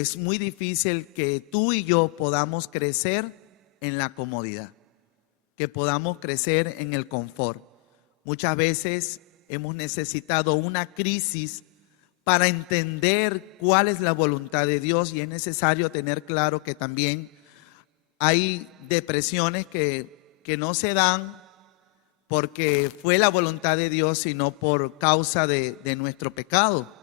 es muy difícil que tú y yo podamos crecer en la comodidad, que podamos crecer en el confort. Muchas veces hemos necesitado una crisis para entender cuál es la voluntad de Dios, y es necesario tener claro que también hay depresiones que no se dan porque fue la voluntad de Dios, sino por causa de nuestro pecado.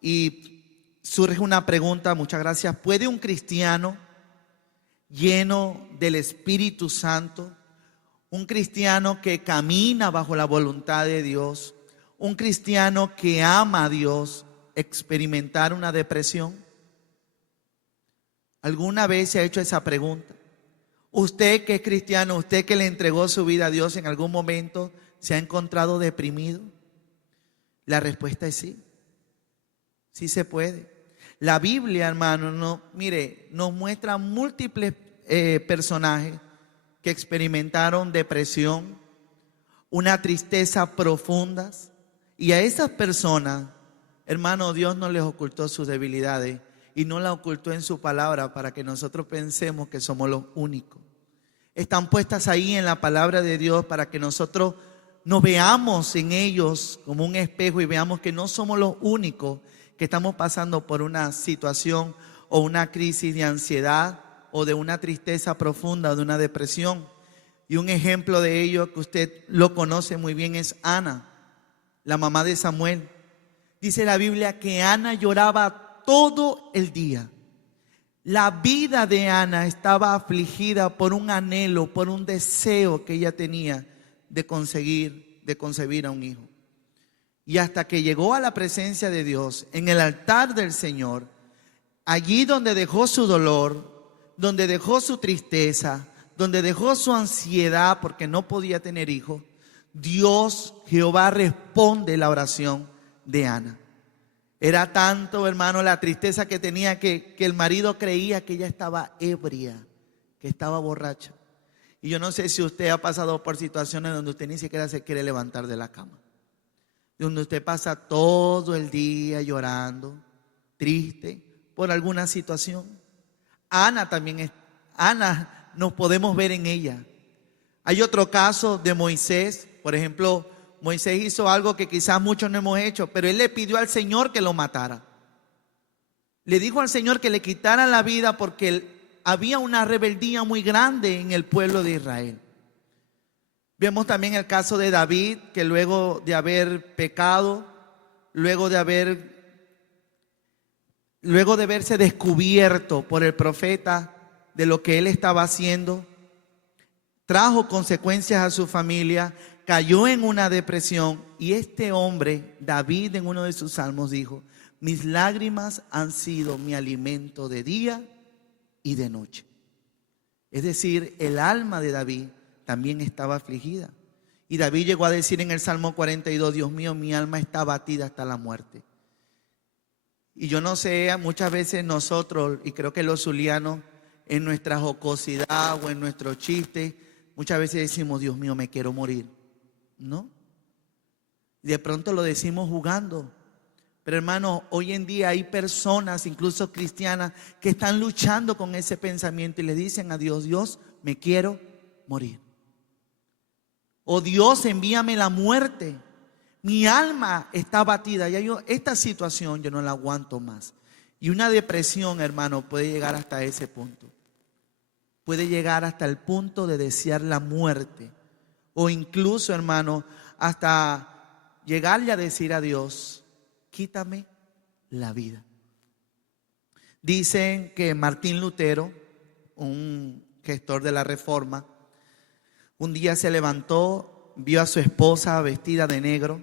Y surge una pregunta, muchas gracias: ¿puede un cristiano lleno del Espíritu Santo, un cristiano que camina bajo la voluntad de Dios, un cristiano que ama a Dios, experimentar una depresión? ¿Alguna vez se ha hecho esa pregunta? Usted que es cristiano, usted que le entregó su vida a Dios, ¿en algún momento se ha encontrado deprimido? La respuesta es sí. Sí se puede. La Biblia, hermano, nos muestra múltiples personajes que experimentaron depresión, una tristeza profunda, y a esas personas, hermano, Dios no les ocultó sus debilidades y no las ocultó en su palabra para que nosotros pensemos que somos los únicos. Están puestas ahí en la palabra de Dios para que nosotros nos veamos en ellos como un espejo y veamos que no somos los únicos que estamos pasando por una situación o una crisis de ansiedad o de una tristeza profunda o de una depresión. Y un ejemplo de ello que usted lo conoce muy bien es Ana, la mamá de Samuel. Dice la Biblia que Ana lloraba todo el día. La vida de Ana estaba afligida por un anhelo, por un deseo que ella tenía de concebir a un hijo. Y hasta que llegó a la presencia de Dios, en el altar del Señor, allí donde dejó su dolor, donde dejó su tristeza, donde dejó su ansiedad porque no podía tener hijos, Dios, Jehová, responde la oración de Ana. Era tanto, hermano, la tristeza que tenía que el marido creía que ella estaba ebria, que estaba borracha. Y yo no sé si usted ha pasado por situaciones donde usted ni siquiera se quiere levantar de la cama, donde usted pasa todo el día llorando, triste por alguna situación. Ana nos podemos ver en ella. Hay otro caso de Moisés, por ejemplo. Moisés hizo algo que quizás muchos no hemos hecho, pero él le pidió al Señor que lo matara. Le dijo al Señor que le quitara la vida porque había una rebeldía muy grande en el pueblo de Israel. Vemos también el caso de David, que luego de haber pecado, luego de verse descubierto por el profeta de lo que él estaba haciendo, trajo consecuencias a su familia, cayó en una depresión, y este hombre, David, en uno de sus salmos dijo: mis lágrimas han sido mi alimento de día y de noche. Es decir, el alma de David también estaba afligida. Y David llegó a decir en el Salmo 42, Dios mío, mi alma está abatida hasta la muerte. Y yo no sé, muchas veces nosotros, y creo que los zulianos, en nuestra jocosidad o en nuestro chiste, muchas veces decimos: Dios mío, me quiero morir. ¿No? Y de pronto lo decimos jugando. Pero hermano, hoy en día hay personas, incluso cristianas, que están luchando con ese pensamiento y le dicen a Dios: Dios, me quiero morir. O Dios, envíame la muerte. Mi alma está abatida. Esta situación yo no la aguanto más. Y una depresión, hermano, puede llegar hasta ese punto. Puede llegar hasta el punto de desear la muerte. O incluso, hermano, hasta llegarle a decir a Dios: quítame la vida. Dicen que Martín Lutero, un gestor de la Reforma, un día se levantó, vio a su esposa vestida de negro.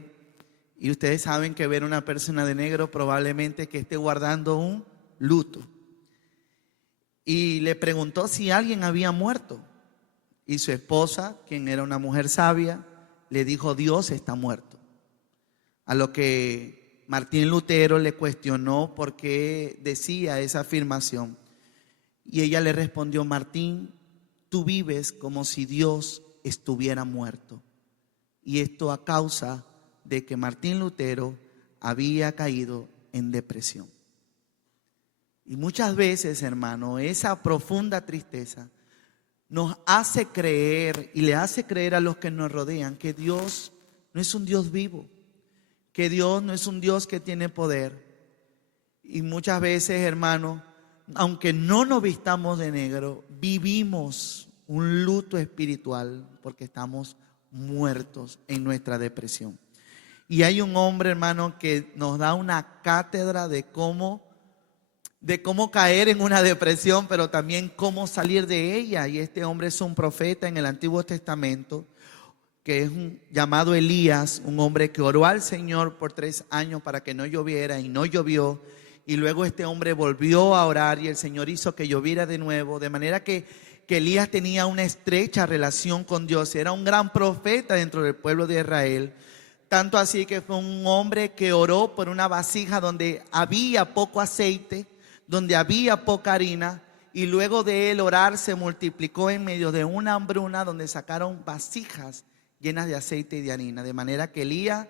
Y ustedes saben que ver a una persona de negro probablemente que esté guardando un luto. Y le preguntó si alguien había muerto. Y su esposa, quien era una mujer sabia, le dijo: Dios está muerto. A lo que Martín Lutero le cuestionó por qué decía esa afirmación. Y ella le respondió: Martín, tú vives como si Dios estuviera muerto. Y esto a causa de que Martín Lutero había caído en depresión. Y muchas veces, hermano, esa profunda tristeza nos hace creer y le hace creer a los que nos rodean que Dios no es un Dios vivo, que Dios no es un Dios que tiene poder. Y muchas veces, hermano, aunque no nos vistamos de negro, vivimos un luto espiritual porque estamos muertos en nuestra depresión. Y hay un hombre, hermano, que nos da una cátedra de cómo caer en una depresión, pero también cómo salir de ella. Y este hombre es un profeta en el Antiguo Testamento, que es llamado Elías, un hombre que oró al Señor por 3 años para que no lloviera y no llovió. Y luego este hombre volvió a orar y el Señor hizo que lloviera de nuevo. De manera que Elías tenía una estrecha relación con Dios. Era un gran profeta dentro del pueblo de Israel. Tanto así que fue un hombre que oró por una vasija donde había poco aceite, donde había poca harina. Y luego de él orar se multiplicó en medio de una hambruna donde sacaron vasijas llenas de aceite y de harina. De manera que Elías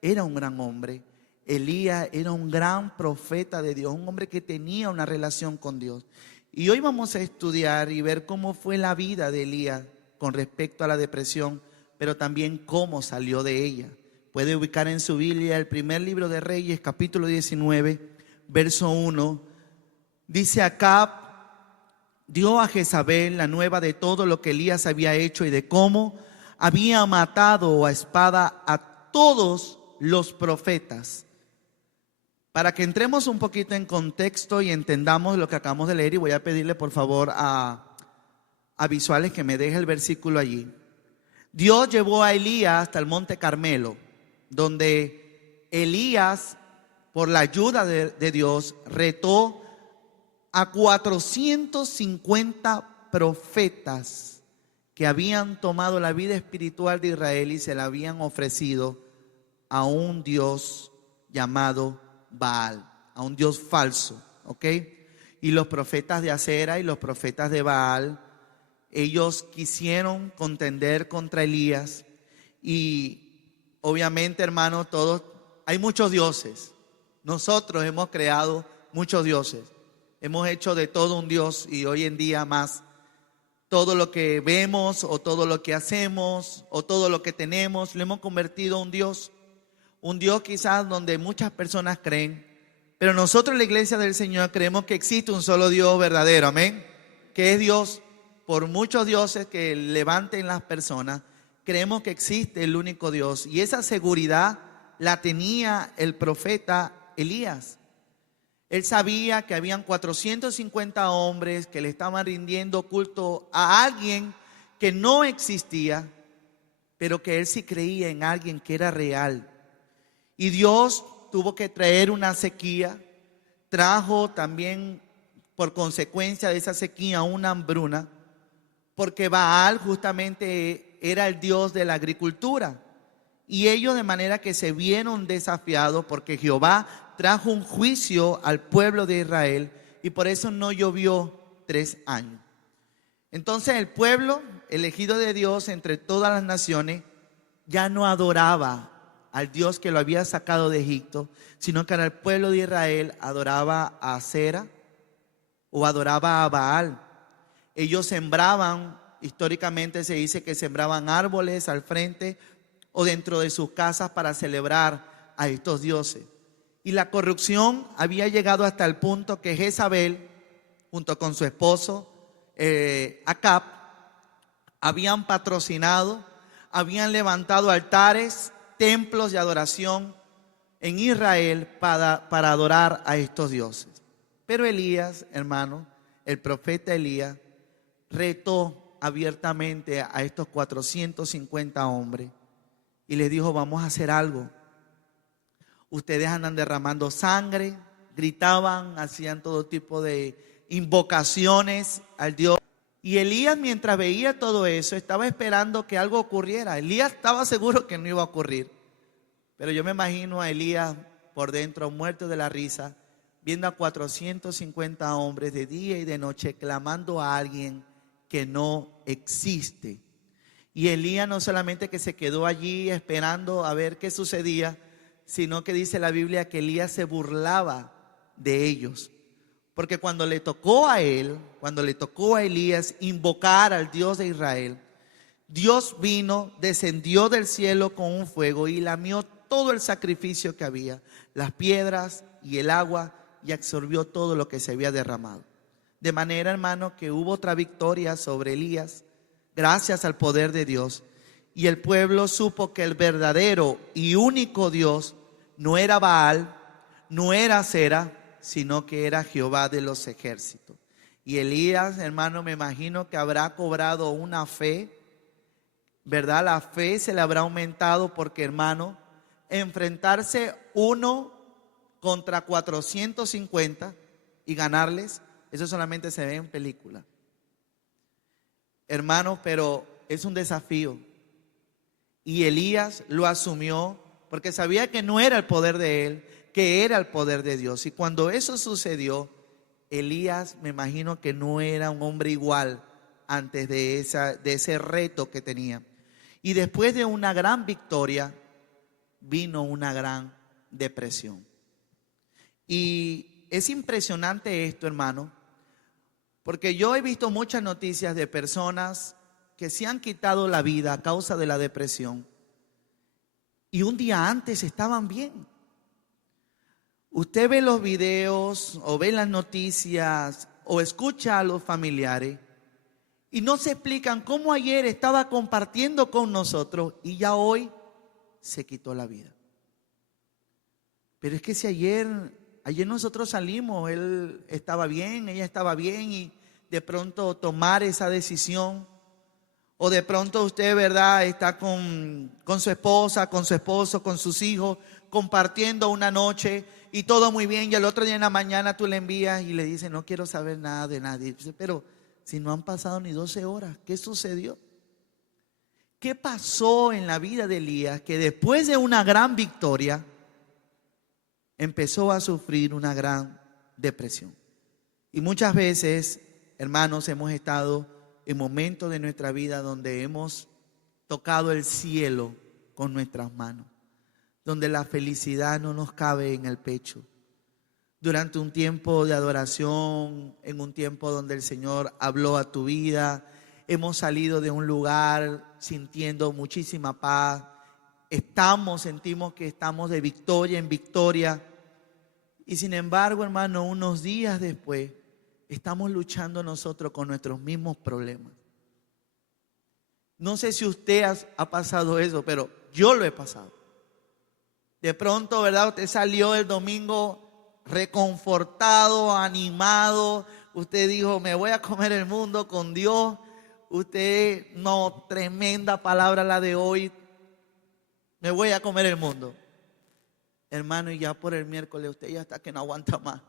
era un gran hombre. Elías era un gran profeta de Dios, un hombre que tenía una relación con Dios. Y hoy vamos a estudiar y ver cómo fue la vida de Elías con respecto a la depresión, pero también cómo salió de ella. Puede ubicar en su Biblia el primer libro de Reyes, capítulo 19, verso 1. Dice: Acab dio a Jezabel la nueva de todo lo que Elías había hecho y de cómo había matado a espada a todos los profetas. Para que entremos un poquito en contexto y entendamos lo que acabamos de leer, y voy a pedirle por favor a visuales que me deje el versículo allí. Dios llevó a Elías hasta el monte Carmelo, donde Elías, por la ayuda de Dios, retó a 450 profetas que habían tomado la vida espiritual de Israel y se la habían ofrecido a un Dios llamado Baal, a un Dios falso, ¿ok? Y los profetas de Acera y los profetas de Baal, ellos quisieron contender contra Elías. Y obviamente, hermano, hay muchos dioses. Nosotros hemos creado muchos dioses. Hemos hecho de todo un Dios, y hoy en día más todo lo que vemos o todo lo que hacemos o todo lo que tenemos lo hemos convertido a un Dios. Un Dios quizás donde muchas personas creen, pero nosotros en la iglesia del Señor creemos que existe un solo Dios verdadero, amén, que es Dios. Por muchos dioses que levanten las personas, creemos que existe el único Dios, y esa seguridad la tenía el profeta Elías. Él sabía que habían 450 hombres que le estaban rindiendo culto a alguien que no existía, pero que él sí creía en alguien que era real. Y Dios tuvo que traer una sequía, trajo también por consecuencia de esa sequía una hambruna, porque Baal justamente era el dios de la agricultura. Y ellos de manera que se vieron desafiados porque Jehová trajo un juicio al pueblo de Israel y por eso no llovió 3 años. Entonces el pueblo elegido de Dios entre todas las naciones ya no adoraba al Dios que lo había sacado de Egipto, sino que el pueblo de Israel adoraba a Acera o adoraba a Baal. Ellos sembraban, históricamente se dice que sembraban árboles al frente o dentro de sus casas para celebrar a estos dioses. Y la corrupción había llegado hasta el punto que Jezabel, junto con su esposo Acab, habían patrocinado, habían levantado altares, templos de adoración en Israel para adorar a estos dioses. Pero Elías, hermano, el profeta Elías, retó abiertamente a estos 450 hombres y les dijo: vamos a hacer algo. Ustedes andan derramando sangre, gritaban, hacían todo tipo de invocaciones al Dios. Y Elías, mientras veía todo eso, estaba esperando que algo ocurriera. Elías estaba seguro que no iba a ocurrir. Pero yo me imagino a Elías por dentro, muerto de la risa, viendo a 450 hombres de día y de noche clamando a alguien que no existe. Y Elías no solamente que se quedó allí esperando a ver qué sucedía, sino que dice la Biblia que Elías se burlaba de ellos, Porque cuando le tocó a él, cuando le tocó a Elías invocar al Dios de Israel, Dios vino, descendió del cielo con un fuego y lamió todo el sacrificio que había, las piedras y el agua, y absorbió todo lo que se había derramado. De manera, hermano, que hubo otra victoria sobre Elías, gracias al poder de Dios. Y el pueblo supo que el verdadero y único Dios no era Baal, no era Acera, sino que era Jehová de los ejércitos. Y Elías, hermano, me imagino que habrá cobrado una fe, ¿verdad? La fe se le habrá aumentado porque, hermano, enfrentarse uno contra 450 y ganarles, eso solamente se ve en película. Hermanos, pero es un desafío. Y Elías lo asumió porque sabía que no era el poder de él, que era el poder de Dios. Y cuando eso sucedió, Elías, me imagino que no era un hombre igual antes de ese reto que tenía. Y después de una gran victoria, vino una gran depresión. Y es impresionante esto, hermano, porque yo he visto muchas noticias de personas que se han quitado la vida a causa de la depresión y un día antes estaban bien. Usted ve los videos o ve las noticias o escucha a los familiares y no se explican cómo ayer estaba compartiendo con nosotros y ya hoy se quitó la vida. Pero es que si ayer nosotros salimos, él estaba bien, ella estaba bien, y de pronto tomar esa decisión, o de pronto usted, ¿verdad?, está con su esposa, con su esposo, con sus hijos, compartiendo una noche y todo muy bien, y al otro día en la mañana tú le envías y le dices, no quiero saber nada de nadie. Dice, pero si no han pasado ni 12 horas, ¿qué sucedió? ¿Qué pasó en la vida de Elías que después de una gran victoria empezó a sufrir una gran depresión? Y muchas veces, hermanos, hemos estado en momentos de nuestra vida donde hemos tocado el cielo con nuestras manos, donde la felicidad no nos cabe en el pecho. Durante un tiempo de adoración, en un tiempo donde el Señor habló a tu vida, hemos salido de un lugar sintiendo muchísima paz. Sentimos que estamos de victoria en victoria. Y sin embargo, hermano, unos días después, estamos luchando nosotros con nuestros mismos problemas. No sé si usted ha pasado eso, pero yo lo he pasado. De pronto, ¿verdad? Usted salió el domingo reconfortado, animado. Usted dijo, me voy a comer el mundo con Dios. Usted, no, tremenda palabra la de hoy. Me voy a comer el mundo. Hermano, y ya por el miércoles usted ya está que no aguanta más.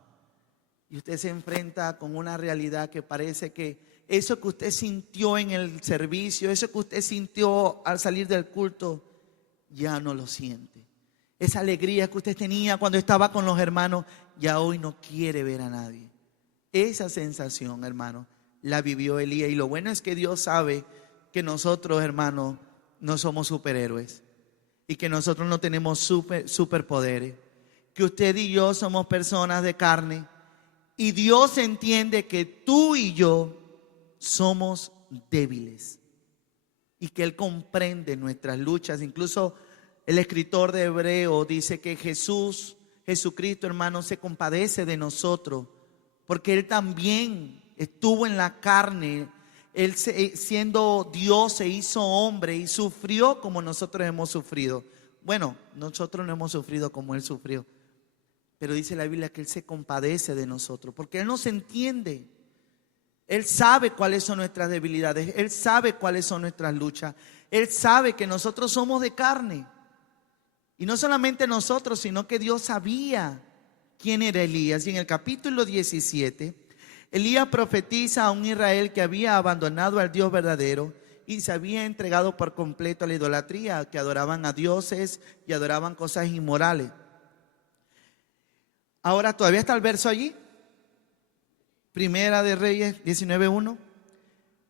Y usted se enfrenta con una realidad que parece que eso que usted sintió en el servicio, eso que usted sintió al salir del culto, ya no lo siente. Esa alegría que usted tenía cuando estaba con los hermanos, ya hoy no quiere ver a nadie. Esa sensación, hermano, la vivió Elías. Y lo bueno es que Dios sabe que nosotros, hermanos, no somos superhéroes y que nosotros no tenemos superpoderes, que usted y yo somos personas de carne, y Dios entiende que tú y yo somos débiles y que Él comprende nuestras luchas. Incluso el escritor de Hebreos dice que Jesucristo, hermano, se compadece de nosotros porque Él también estuvo en la carne. Él, siendo Dios, se hizo hombre y sufrió como nosotros hemos sufrido. Bueno, nosotros no hemos sufrido como Él sufrió, pero dice la Biblia que Él se compadece de nosotros porque Él nos entiende. Él sabe cuáles son nuestras debilidades, Él sabe cuáles son nuestras luchas, Él sabe que nosotros somos de carne. Y no solamente nosotros, sino que Dios sabía quién era Elías. Y en el capítulo 17, Elías profetiza a un Israel que había abandonado al Dios verdadero y se había entregado por completo a la idolatría, que adoraban a dioses y adoraban cosas inmorales. Ahora, ¿todavía está el verso allí? Primera de Reyes 19:1.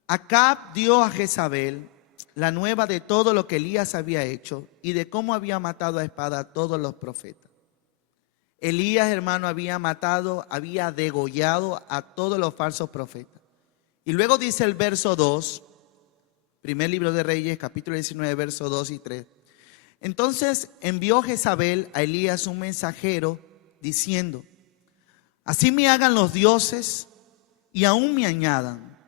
Acab dio a Jezabel la nueva de todo lo que Elías había hecho y de cómo había matado a espada a todos los profetas. Elías, hermano, había matado, había degollado a todos los falsos profetas. Y luego dice el verso 2, primer libro de Reyes, capítulo 19, verso 2 y 3. Entonces envió Jezabel a Elías un mensajero diciendo: así me hagan los dioses y aún me añadan,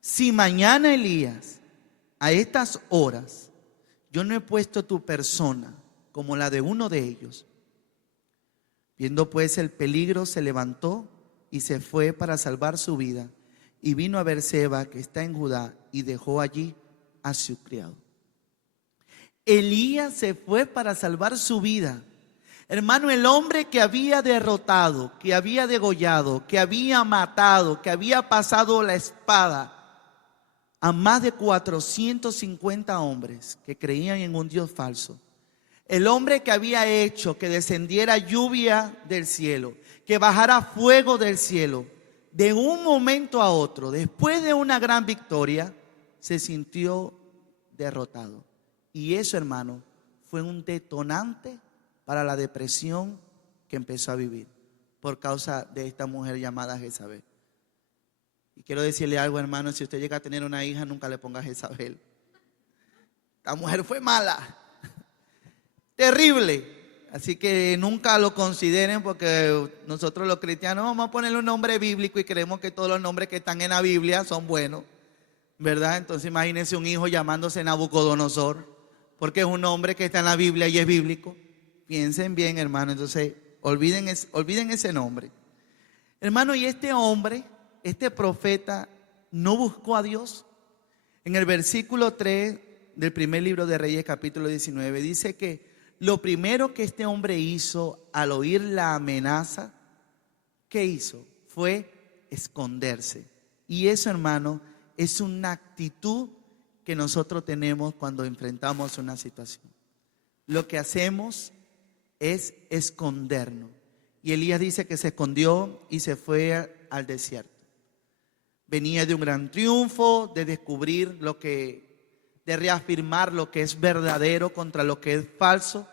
si mañana, Elías, a estas horas, yo no he puesto tu persona como la de uno de ellos. Viendo pues el peligro, se levantó y se fue para salvar su vida, y vino a Beerseba, que está en Judá, y dejó allí a su criado. Elías se fue para salvar su vida. Hermano, el hombre que había derrotado, que había degollado, que había matado, que había pasado la espada a más de 450 hombres que creían en un Dios falso. El hombre que había hecho que descendiera lluvia del cielo, que bajara fuego del cielo, de un momento a otro, después de una gran victoria, se sintió derrotado. Y eso, hermano, fue un detonante para la depresión que empezó a vivir por causa de esta mujer llamada Jezabel. Y quiero decirle algo, hermano: si usted llega a tener una hija, nunca le ponga Jezabel. Esta mujer fue mala, terrible. Así que nunca lo consideren, porque nosotros los cristianos vamos a ponerle un nombre bíblico y creemos que todos los nombres que están en la Biblia son buenos, ¿verdad? Entonces imagínense un hijo llamándose Nabucodonosor, porque es un nombre que está en la Biblia y es bíblico. Piensen bien, hermano. Entonces olviden ese nombre, hermano. Y este hombre, este profeta, no buscó a Dios. En el versículo 3 del primer libro de Reyes, capítulo 19, dice que lo primero que este hombre hizo al oír la amenaza, ¿qué hizo? Fue esconderse. Y eso, hermano, es una actitud que nosotros tenemos cuando enfrentamos una situación. Lo que hacemos es escondernos. Y Elías dice que se escondió y se fue al desierto. Venía de un gran triunfo, de descubrir de reafirmar lo que es verdadero contra lo que es falso.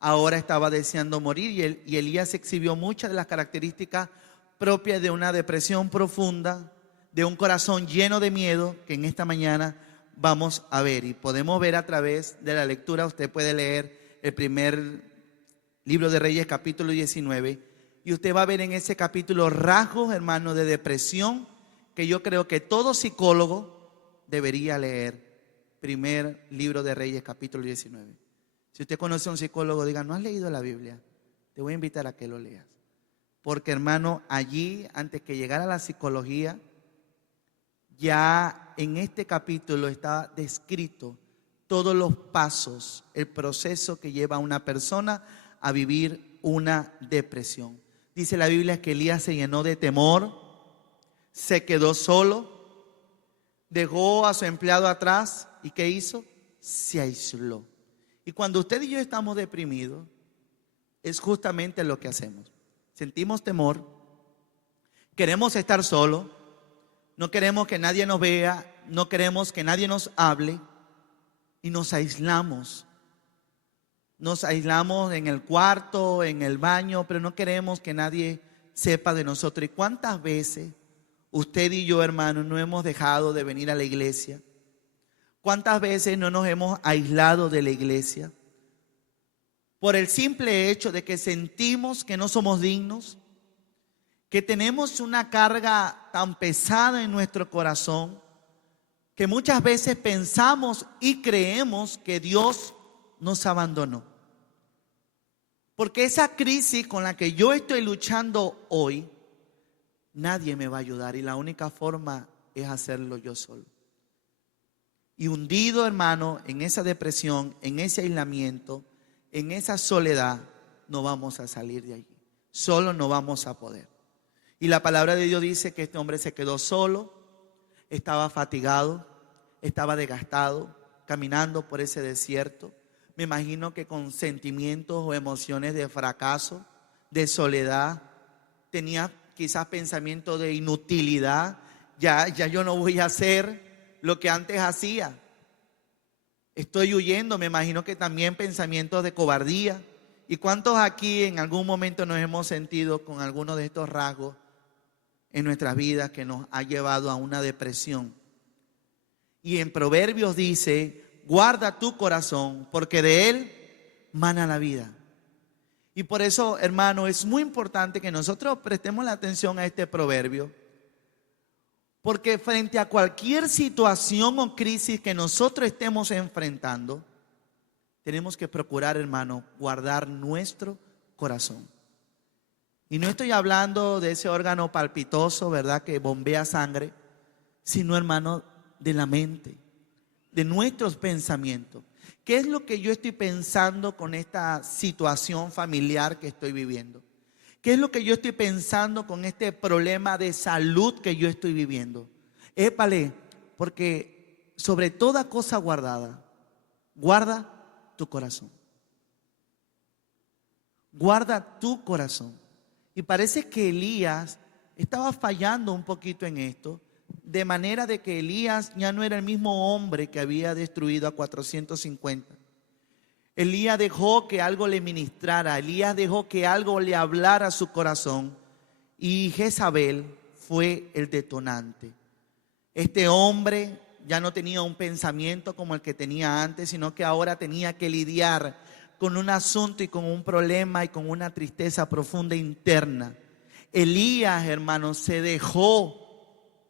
Ahora estaba deseando morir, y Elías exhibió muchas de las características propias de una depresión profunda, de un corazón lleno de miedo, que en esta mañana vamos a ver. Y podemos ver a través de la lectura. Usted puede leer el primer libro de Reyes, capítulo 19, y usted va a ver en ese capítulo rasgos, hermano, de depresión que yo creo que todo psicólogo debería leer. Primer libro de Reyes, capítulo 19. Si usted conoce a un psicólogo, diga: ¿no has leído la Biblia? Te voy a invitar a que lo leas. Porque, hermano, allí, antes que llegara la psicología, ya en este capítulo está descrito todos los pasos, el proceso que lleva a una persona a vivir una depresión. Dice la Biblia que Elías se llenó de temor, se quedó solo, dejó a su empleado atrás, y ¿qué hizo? Se aisló. Y cuando usted y yo estamos deprimidos, es justamente lo que hacemos. Sentimos temor, queremos estar solos, no queremos que nadie nos vea, no queremos que nadie nos hable, y nos aislamos. Nos aislamos en el cuarto, en el baño, pero no queremos que nadie sepa de nosotros. ¿Y cuántas veces usted y yo, hermano, no hemos dejado de venir a la iglesia? ¿Cuántas veces no nos hemos aislado de la iglesia por el simple hecho de que sentimos que no somos dignos, que tenemos una carga tan pesada en nuestro corazón, que muchas veces pensamos y creemos que Dios nos abandonó? Porque esa crisis con la que yo estoy luchando hoy, nadie me va a ayudar, y la única forma es hacerlo yo solo. Y hundido, hermano, en esa depresión, en ese aislamiento, en esa soledad, no vamos a salir de allí. Solo no vamos a poder. Y la palabra de Dios dice que este hombre se quedó solo, estaba fatigado, estaba desgastado, caminando por ese desierto. Me imagino que con sentimientos o emociones de fracaso, de soledad. Tenía quizás pensamientos de inutilidad. Ya yo no voy a hacer lo que antes hacía. Estoy huyendo. Me imagino que también pensamientos de cobardía. ¿Y cuántos aquí en algún momento nos hemos sentido con alguno de estos rasgos en nuestras vidas que nos ha llevado a una depresión? Y en Proverbios dice, guarda tu corazón, porque de él mana la vida. Y por eso, hermano, es muy importante que nosotros prestemos la atención a este proverbio, porque frente a cualquier situación o crisis que nosotros estemos enfrentando, tenemos que procurar, hermano, guardar nuestro corazón. Y no estoy hablando de ese órgano palpitoso, ¿verdad?, que bombea sangre, sino, hermano, de la mente, de nuestros pensamientos. ¿Qué es lo que yo estoy pensando con esta situación familiar que estoy viviendo? ¿Qué es lo que yo estoy pensando con este problema de salud que yo estoy viviendo? Épale, porque sobre toda cosa guardada, guarda tu corazón. Guarda tu corazón. Y parece que Elías estaba fallando un poquito en esto, de manera de que Elías ya no era el mismo hombre que había destruido a 450. Elías dejó que algo le ministrara, Elías dejó que algo le hablara a su corazón, y Jezabel fue el detonante. Este hombre ya no tenía un pensamiento como el que tenía antes, sino que ahora tenía que lidiar con un asunto y con un problema y con una tristeza profunda interna. Elías, hermanos, se dejó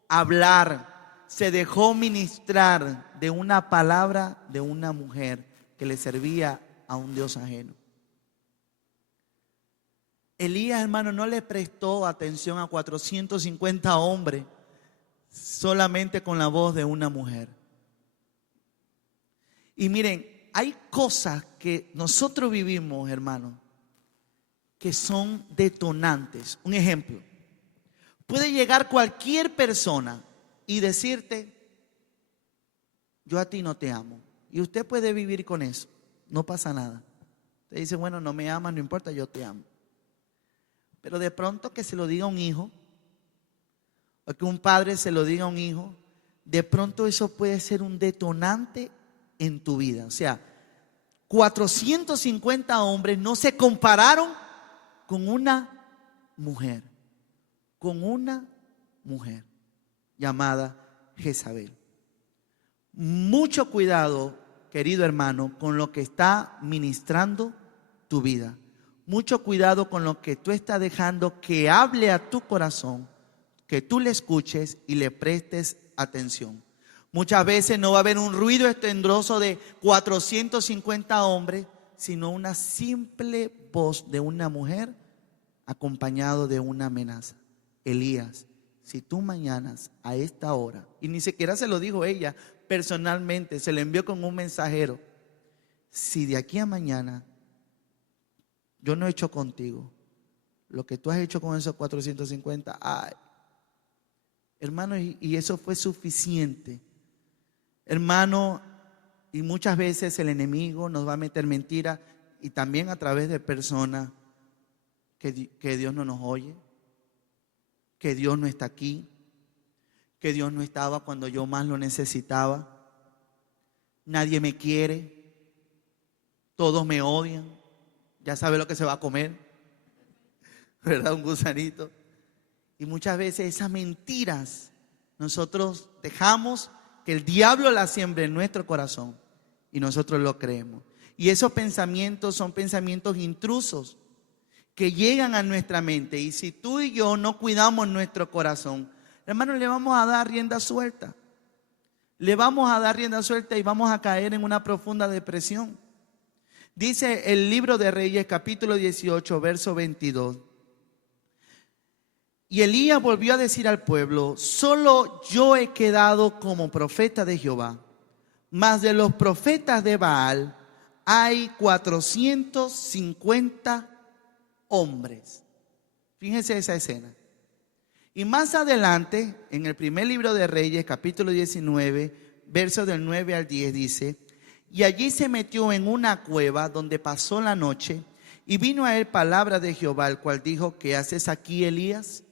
hablar, se dejó ministrar de una palabra de una mujer que le servía a un Dios ajeno. Elías, hermano, no le prestó atención a 450 hombres solamente con la voz de una mujer. Y miren, hay cosas que nosotros vivimos, hermano, que son detonantes. Un ejemplo, puede llegar cualquier persona y decirte, yo a ti no te amo. Y usted puede vivir con eso, no pasa nada. Usted dice, bueno, no me amas, no importa, yo te amo. Pero de pronto que se lo diga un hijo, o que un padre se lo diga a un hijo, de pronto eso puede ser un detonante en tu vida. O sea, 450 hombres no se compararon con una mujer llamada Jezabel. Mucho cuidado, querido hermano, con lo que está ministrando tu vida. Mucho cuidado con lo que tú estás dejando que hable a tu corazón, que tú le escuches y le prestes atención. Muchas veces no va a haber un ruido estruendoso de 450 hombres, sino una simple voz de una mujer acompañado de una amenaza. Elías, si tú mañana a esta hora, y ni siquiera se lo dijo ella personalmente, se le envió con un mensajero, si de aquí a mañana yo no he hecho contigo lo que tú has hecho con esos 450, ay, hermano, y eso fue suficiente. Hermano, y muchas veces el enemigo nos va a meter mentiras, y también a través de personas que Dios no nos oye, que Dios no está aquí, que Dios no estaba cuando yo más lo necesitaba. Nadie me quiere, todos me odian, ya sabe lo que se va a comer, ¿verdad? Un gusanito. Y muchas veces esas mentiras nosotros dejamos que el diablo las siembre en nuestro corazón y nosotros lo creemos. Y esos pensamientos son pensamientos intrusos que llegan a nuestra mente, y si tú y yo no cuidamos nuestro corazón, hermano, le vamos a dar rienda suelta. Le vamos a dar rienda suelta y vamos a caer en una profunda depresión. Dice el libro de Reyes, capítulo 18, verso 22. Y Elías volvió a decir al pueblo, solo yo he quedado como profeta de Jehová, mas de los profetas de Baal hay 450 hombres. Fíjense esa escena. Y más adelante, en el primer libro de Reyes, capítulo 19, versos del 9 al 10, dice, y allí se metió en una cueva donde pasó la noche, y vino a él palabra de Jehová, el cual dijo, ¿qué haces aquí, Elías?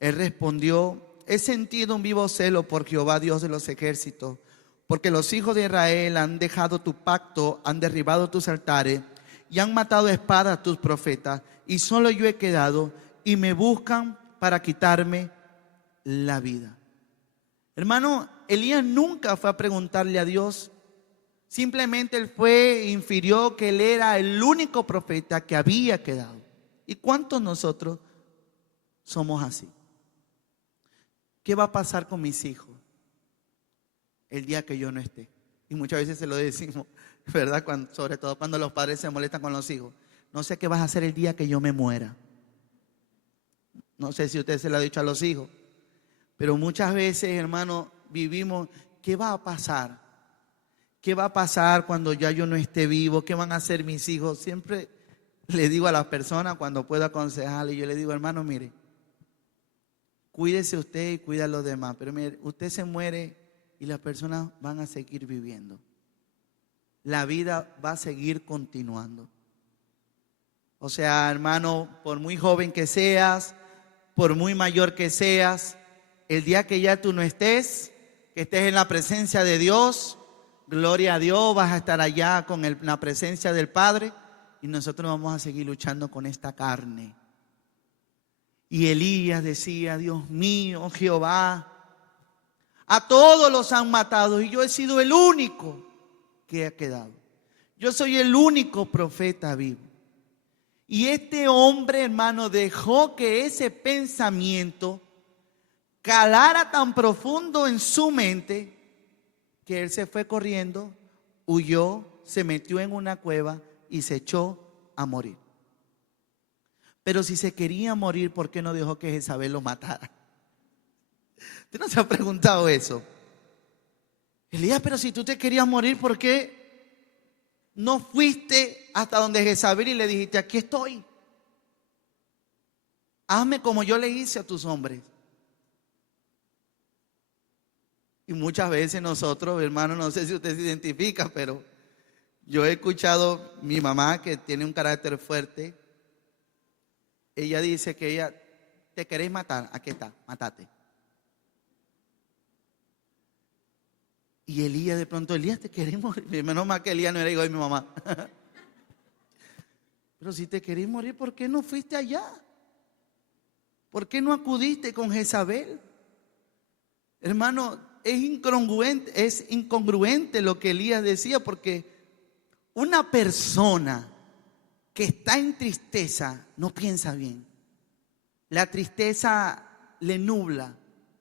Él respondió, he sentido un vivo celo por Jehová, Dios de los ejércitos, porque los hijos de Israel han dejado tu pacto, han derribado tus altares y han matado a espada a tus profetas, y solo yo he quedado, y me buscan para quitarme la vida. Hermano, Elías nunca fue a preguntarle a Dios. Simplemente él infirió que él era el único profeta que había quedado. ¿Y cuántos nosotros somos así? ¿Qué va a pasar con mis hijos el día que yo no esté? Y muchas veces se lo decimos, ¿verdad? Sobre todo cuando los padres se molestan con los hijos. No sé qué vas a hacer el día que yo me muera. No sé si usted se lo ha dicho a los hijos, pero muchas veces, hermano, vivimos, ¿qué va a pasar? ¿Qué va a pasar cuando ya yo no esté vivo? ¿Qué van a hacer mis hijos? Siempre le digo a las personas cuando puedo aconsejarle, yo le digo, hermano, mire, cuídese usted y cuida a los demás, pero mire, usted se muere y las personas van a seguir viviendo. La vida va a seguir continuando. O sea, hermano, por muy joven que seas, por muy mayor que seas, el día que ya tú no estés, que estés en la presencia de Dios, gloria a Dios, vas a estar allá con la presencia del Padre y nosotros vamos a seguir luchando con esta carne. Y Elías decía, Dios mío, Jehová, a todos los han matado y yo he sido el único que ha quedado. Yo soy el único profeta vivo. Y este hombre, hermano, dejó que ese pensamiento calara tan profundo en su mente que él se fue corriendo, huyó, se metió en una cueva y se echó a morir. Pero si se quería morir, ¿por qué no dejó que Jezabel lo matara? ¿Usted no se ha preguntado eso? Elías, pero si tú te querías morir, ¿por qué no fuiste hasta donde Jezabel y le dijiste, aquí estoy? Hazme como yo le hice a tus hombres. Y muchas veces nosotros, hermano, no sé si usted se identifica, pero yo he escuchado mi mamá que tiene un carácter fuerte. Ella dice que ella, ¿te querés matar? Aquí está, mátate. Y Elías de pronto, Elías, ¿te querés morir? Menos mal que Elías no era hijo de mi mamá. Pero si te querés morir, ¿por qué no fuiste allá? ¿Por qué no acudiste con Jezabel? Hermano, es incongruente lo que Elías decía, porque una persona que está en tristeza no piensa bien. La tristeza le nubla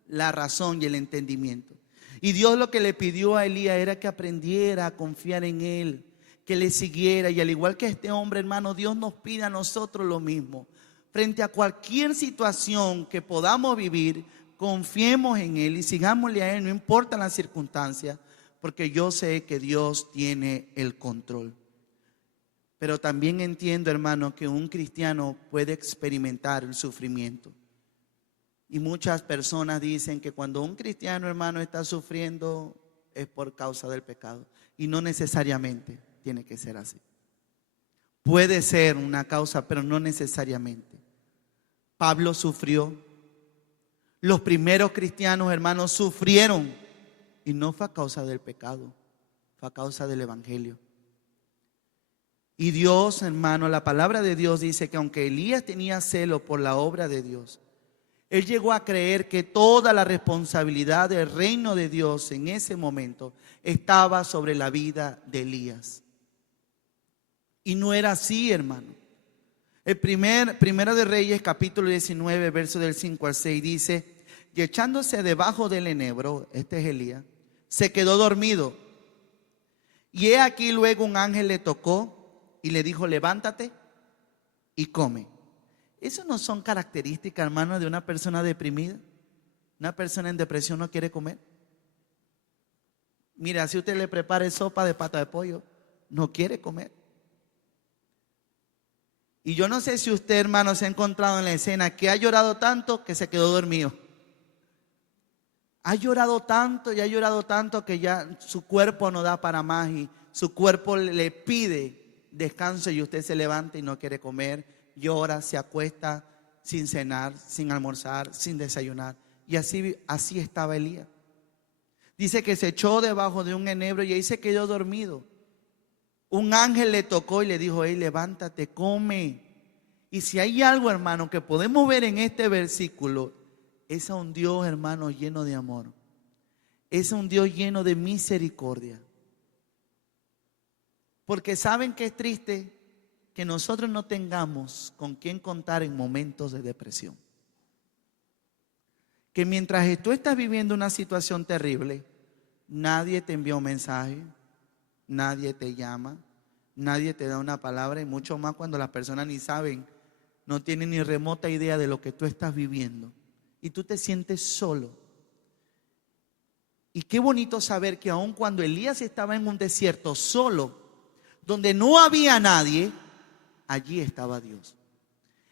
la razón y el entendimiento. Y Dios lo que le pidió a Elías era que aprendiera a confiar en él, que le siguiera. Y al igual que este hombre, hermano, Dios nos pide a nosotros lo mismo. Frente a cualquier situación que podamos vivir, confiemos en él y sigámosle a él, no importa las circunstancias, porque yo sé que Dios tiene el control. Pero también entiendo, hermano, que un cristiano puede experimentar el sufrimiento. Y muchas personas dicen que cuando un cristiano, hermano, está sufriendo es por causa del pecado. Y no necesariamente tiene que ser así. Puede ser una causa, pero no necesariamente. Pablo sufrió. Los primeros cristianos, hermanos, sufrieron. Y no fue a causa del pecado, fue a causa del evangelio. Y Dios, hermano, la palabra de Dios dice que aunque Elías tenía celo por la obra de Dios, él llegó a creer que toda la responsabilidad del reino de Dios en ese momento estaba sobre la vida de Elías. Y no era así, hermano. El Primero de Reyes, capítulo 19, verso del 5 al 6, dice: y echándose debajo del enebro, este es Elías, se quedó dormido. Y he aquí luego un ángel le tocó y le dijo: levántate y come. ¿Eso no son características, hermano, de una persona deprimida? Una persona en depresión no quiere comer. Mira, si usted le prepara sopa de pata de pollo, no quiere comer. Y yo no sé si usted, hermano, se ha encontrado en la escena que ha llorado tanto que se quedó dormido. Ha llorado tanto y ha llorado tanto que ya su cuerpo no da para más y su cuerpo le pide descanso y usted se levanta y no quiere comer, llora, se acuesta sin cenar, sin almorzar, sin desayunar. Y así estaba Elías. Dice que se echó debajo de un enebro y ahí se quedó dormido. un ángel le tocó y le dijo: hey, levántate, come. Y si hay algo, hermano, que podemos ver en este versículo, es a un Dios, hermano, lleno de amor. Es un Dios lleno de misericordia. Porque saben que es triste que nosotros no tengamos con quién contar en momentos de depresión. Que mientras tú estás viviendo una situación terrible, nadie te envía un mensaje, nadie te llama, nadie te da una palabra, y mucho más cuando las personas ni saben, no tienen ni remota idea de lo que tú estás viviendo. Y tú te sientes solo. Y qué bonito saber que aun cuando Elías estaba en un desierto solo, donde no había nadie, allí estaba Dios.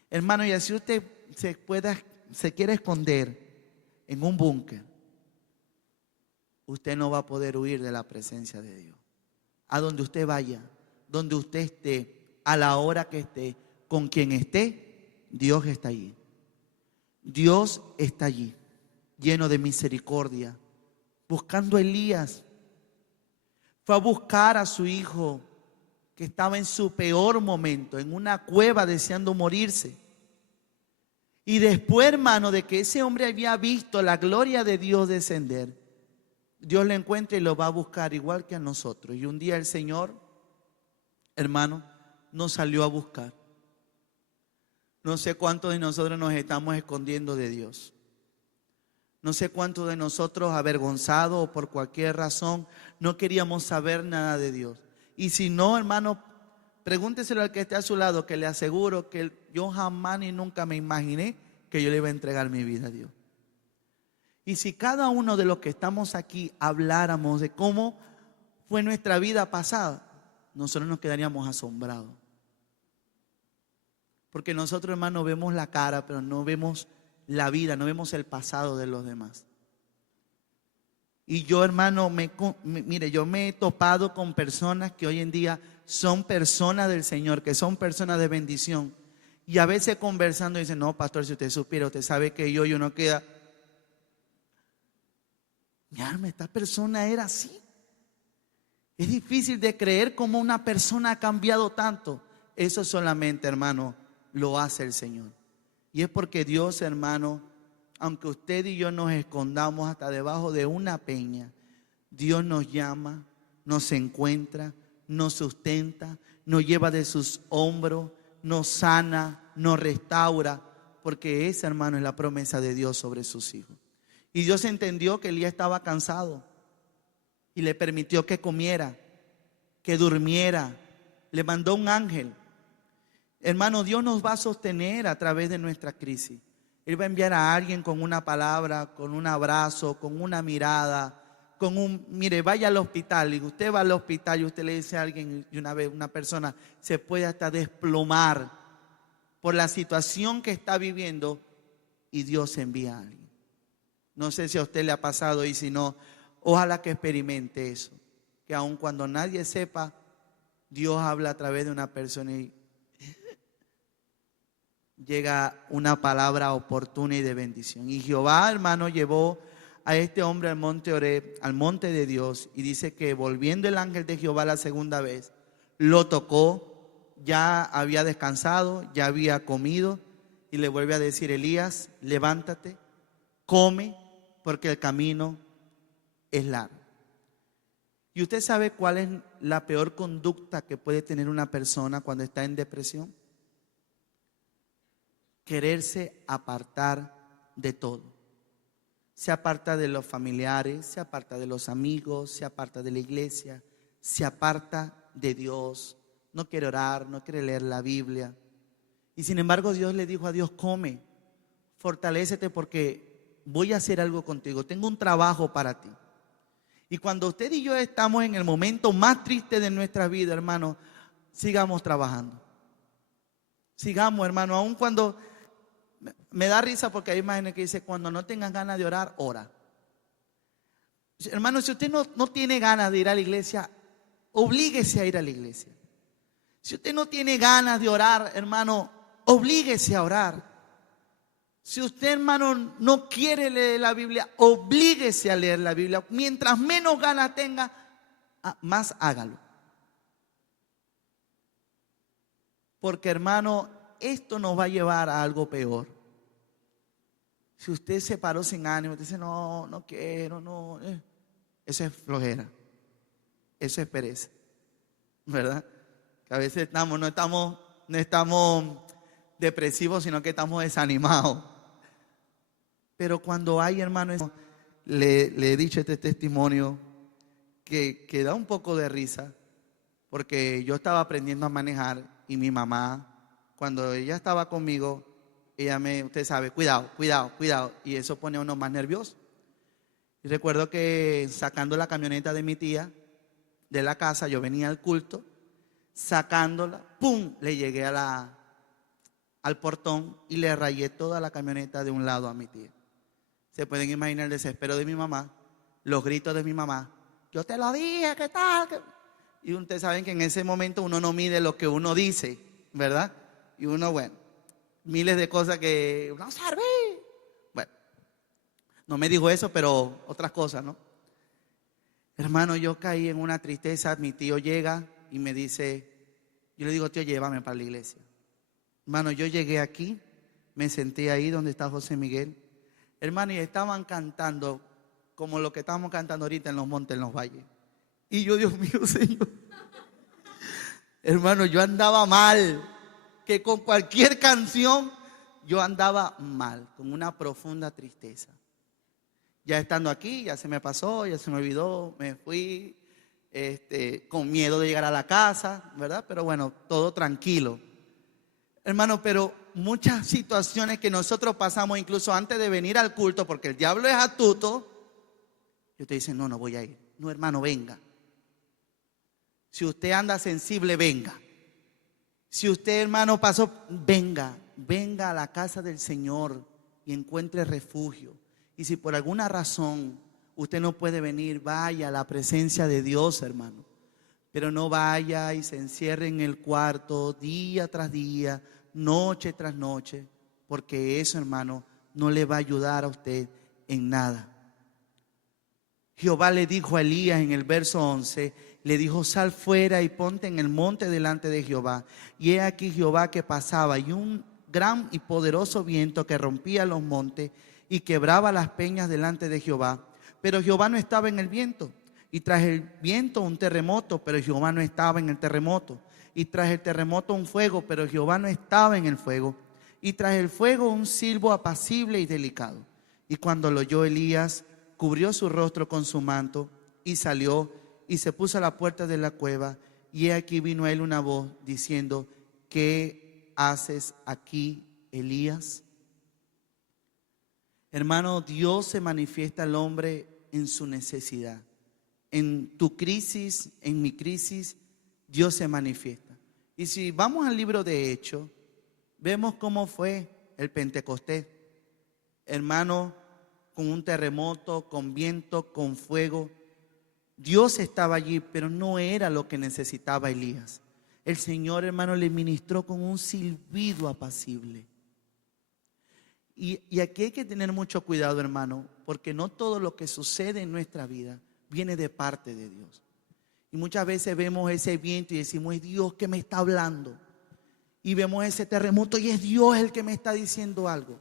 Hermano, y así usted se quiere esconder en un búnker, usted no va a poder huir de la presencia de Dios. A donde usted vaya, donde usted esté, a la hora que esté, con quien esté, Dios está allí. Dios está allí, lleno de misericordia. Buscando a Elías, fue a buscar a su hijo que estaba en su peor momento, en una cueva deseando morirse. Y después, hermano, de que ese hombre había visto la gloria de Dios descender, Dios lo encuentra y lo va a buscar igual que a nosotros. Y un día el Señor, hermano, nos salió a buscar. No sé cuántos de nosotros nos estamos escondiendo de Dios. No sé cuántos de nosotros, avergonzados o por cualquier razón, no queríamos saber nada de Dios. Y si no, hermano, pregúnteselo al que esté a su lado, que le aseguro que yo jamás ni nunca me imaginé que yo le iba a entregar mi vida a Dios. Y si cada uno de los que estamos aquí habláramos de cómo fue nuestra vida pasada, nosotros nos quedaríamos asombrados. Porque nosotros, hermano, vemos la cara, pero no vemos la vida, no vemos el pasado de los demás. Y yo, hermano, mire, yo me he topado con personas que hoy en día son personas del Señor, que son personas de bendición. Y a veces conversando dicen: no, pastor, si usted supiera, usted sabe que yo no queda. Mi alma, esta persona era así. Es difícil de creer cómo una persona ha cambiado tanto. Eso solamente, hermano, lo hace el Señor. Y es porque Dios, hermano, aunque usted y yo nos escondamos hasta debajo de una peña, Dios nos llama, nos encuentra, nos sustenta, nos lleva de sus hombros, nos sana, nos restaura, porque esa, hermano, es la promesa de Dios sobre sus hijos. Y Dios entendió que Elías estaba cansado y le permitió que comiera, que durmiera. Le mandó un ángel. Hermano, Dios nos va a sostener a través de nuestra crisis. Él va a enviar a alguien con una palabra, con un abrazo, con una mirada, mire, vaya al hospital. Y usted va al hospital y usted le dice a alguien, y una vez una persona se puede hasta desplomar por la situación que está viviendo, y Dios envía a alguien. No sé si a usted le ha pasado, y si no, ojalá que experimente eso. Que aun cuando nadie sepa, Dios habla a través de una persona y llega una palabra oportuna y de bendición. Y Jehová, hermano, llevó a este hombre al monte Oreb, al monte de Dios, y dice que volviendo el ángel de Jehová la segunda vez, lo tocó, ya había descansado, ya había comido, y le vuelve a decir: Elías, levántate, come, porque el camino es largo. ¿Y usted sabe cuál es la peor conducta que puede tener una persona cuando está en depresión? Quererse apartar de todo. Se aparta de los familiares, se aparta de los amigos, se aparta de la iglesia, se aparta de Dios. No quiere orar, no quiere leer la Biblia. Y sin embargo Dios le dijo a Dios: come, fortalécete porque voy a hacer algo contigo, tengo un trabajo para ti. Y cuando usted y yo estamos en el momento más triste de nuestra vida, hermano, sigamos trabajando. Sigamos, hermano, aun cuando me da risa, porque hay imágenes que dice: cuando no tengas ganas de orar, ora. Hermano, si usted no tiene ganas de ir a la iglesia, oblíguese a ir a la iglesia. Si usted no tiene ganas de orar, hermano, oblíguese a orar. Si usted, hermano, no quiere leer la Biblia, oblíguese a leer la Biblia. Mientras menos ganas tenga, más hágalo. Porque, hermano, esto nos va a llevar a algo peor. Si usted se paró sin ánimo, usted dice, no, no quiero, no. Eso es flojera. Eso es pereza. ¿Verdad? Que a veces no estamos depresivos, sino que estamos desanimados. Pero cuando hay, hermano, le he dicho este testimonio que da un poco de risa, porque yo estaba aprendiendo a manejar y mi mamá, cuando ella estaba conmigo, usted sabe, cuidado, cuidado, cuidado, y eso pone a uno más nervioso. Y recuerdo que sacando la camioneta de mi tía de la casa, yo venía al culto, sacándola, ¡pum!, le llegué al portón y le rayé toda la camioneta de un lado a mi tía. Se pueden imaginar el desespero de mi mamá, los gritos de mi mamá. Yo te lo dije, ¿qué tal? Y ustedes saben que en ese momento uno no mide lo que uno dice, ¿verdad? Y uno, bueno, miles de cosas que no serví. Bueno, no me dijo eso, pero otras cosas, ¿no? Hermano, yo caí en una tristeza. Mi tío llega y me dice, yo le digo, tío, llévame para la iglesia. Hermano, yo llegué aquí, me senté ahí donde está José Miguel. Hermano, y estaban cantando como lo que estamos cantando ahorita en los montes, en los valles. Y yo, Dios mío, Señor. Hermano, yo andaba mal, que con cualquier canción yo andaba mal, con una profunda tristeza. Ya estando aquí, ya se me pasó, ya se me olvidó, me fui con miedo de llegar a la casa, ¿verdad? Pero bueno, todo tranquilo. Hermano, pero muchas situaciones que nosotros pasamos incluso antes de venir al culto, porque el diablo es astuto, y usted dice, no, no voy a ir. No, hermano, venga. Si usted anda sensible, venga. Si usted, hermano, pasó, venga a la casa del Señor y encuentre refugio. Y si por alguna razón usted no puede venir, vaya a la presencia de Dios, hermano. Pero no vaya y se encierre en el cuarto día tras día, noche tras noche, porque eso, hermano, no le va a ayudar a usted en nada. Jehová le dijo a Elías en el verso 11, le dijo, sal fuera y ponte en el monte delante de Jehová. Y he aquí Jehová que pasaba, y un gran y poderoso viento que rompía los montes y quebraba las peñas delante de Jehová. Pero Jehová no estaba en el viento. Y tras el viento un terremoto, pero Jehová no estaba en el terremoto. Y tras el terremoto un fuego, pero Jehová no estaba en el fuego. Y tras el fuego un silbo apacible y delicado. Y cuando lo oyó Elías, cubrió su rostro con su manto y salió y se puso a la puerta de la cueva. Y he aquí vino a él una voz diciendo, ¿qué haces aquí, Elías? Hermano, Dios se manifiesta al hombre en su necesidad. En tu crisis, en mi crisis, Dios se manifiesta. Y si vamos al libro de Hechos, vemos cómo fue el Pentecostés. Hermano, con un terremoto, con viento, con fuego. Dios estaba allí, pero no era lo que necesitaba Elías. El Señor, hermano, le ministró con un silbido apacible. Y aquí hay que tener mucho cuidado, hermano, porque no todo lo que sucede en nuestra vida viene de parte de Dios. Y muchas veces vemos ese viento y decimos, es Dios que me está hablando. Y vemos ese terremoto y es Dios el que me está diciendo algo.